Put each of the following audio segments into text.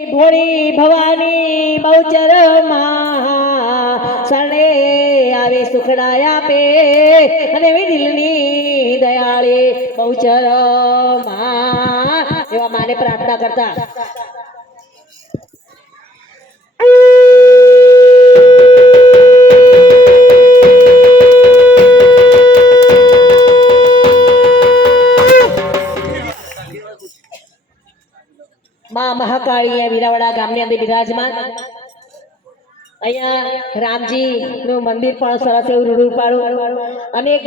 ભોળી ભવાની બહુચર માં સણે આવે સુખડાયા પે અને દિલની દયાળી બહુચર માં એવા માને પ્રાર્થના કરતા માં મહાકાળી વીરાવડા ગામની અંદર બિરાજમાન અહીંયા રામજી નું મંદિર પણ સરસ એવું રૂડું પાડું અનેક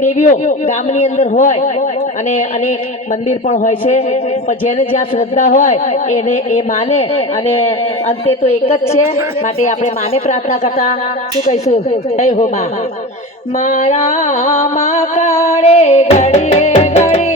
દેવીઓ ગામની અંદર હોય અને અનેક મંદિર પણ હોય છે પણ જેને જ્યાં શ્રદ્ધા હોય એને એ માને અને અંતે તો એક જ છે માટે આપણે માને પ્રાર્થના કરતા શું કહીશું જય હો માં મારા મા કાળે ઘડીએ ઘડીએ